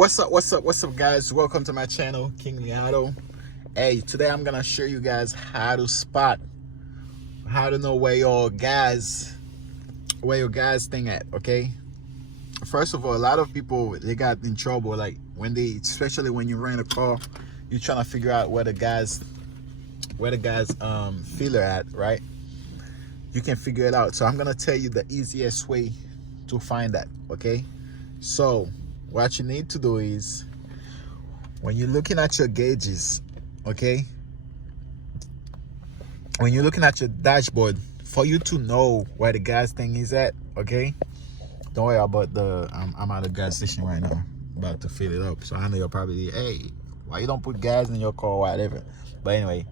What's up guys, welcome to my channel, King Leonardo. Hey, today I'm gonna show you guys how to know where your gas thing at. Okay, first of all, a lot of people, they got in trouble, like especially when you rent a car, you're trying to figure out where the gas filler at, right? You can figure it out. So I'm gonna tell you the easiest way to find that. Okay, so what you need to do is, when you're looking at your gauges, okay, when you're looking at your dashboard, for you to know where the gas thing is at, okay, don't worry about I'm at a gas station right now, about to fill it up. So I know you're probably, hey, why you don't put gas in your car or whatever. But anyway,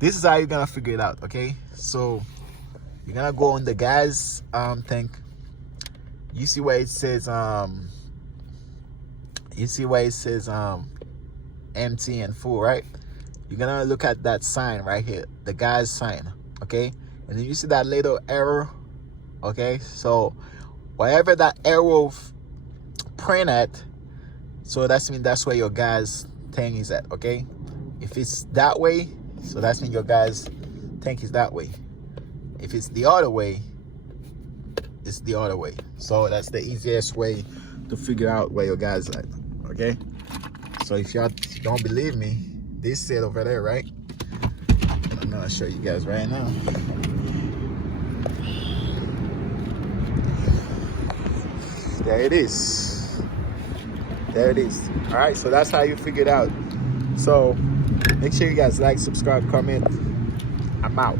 this is how you're gonna figure it out. Okay, so you're gonna go on the gas tank. You see where it says empty and full, right? You're gonna look at that sign right here, the gas sign, okay? And then you see that little arrow, okay? So wherever that arrow print at, so that's where your gas tank is at, okay? If it's that way, so that's mean your gas tank is that way. If it's the other way, it's the other way. So that's the easiest way to figure out where your gas is at, okay? So if y'all don't believe me, this said over there, right? I'm gonna show you guys right now. There it is. There it is. All right, so that's how you figure it out. So make sure you guys like, subscribe, comment. I'm out.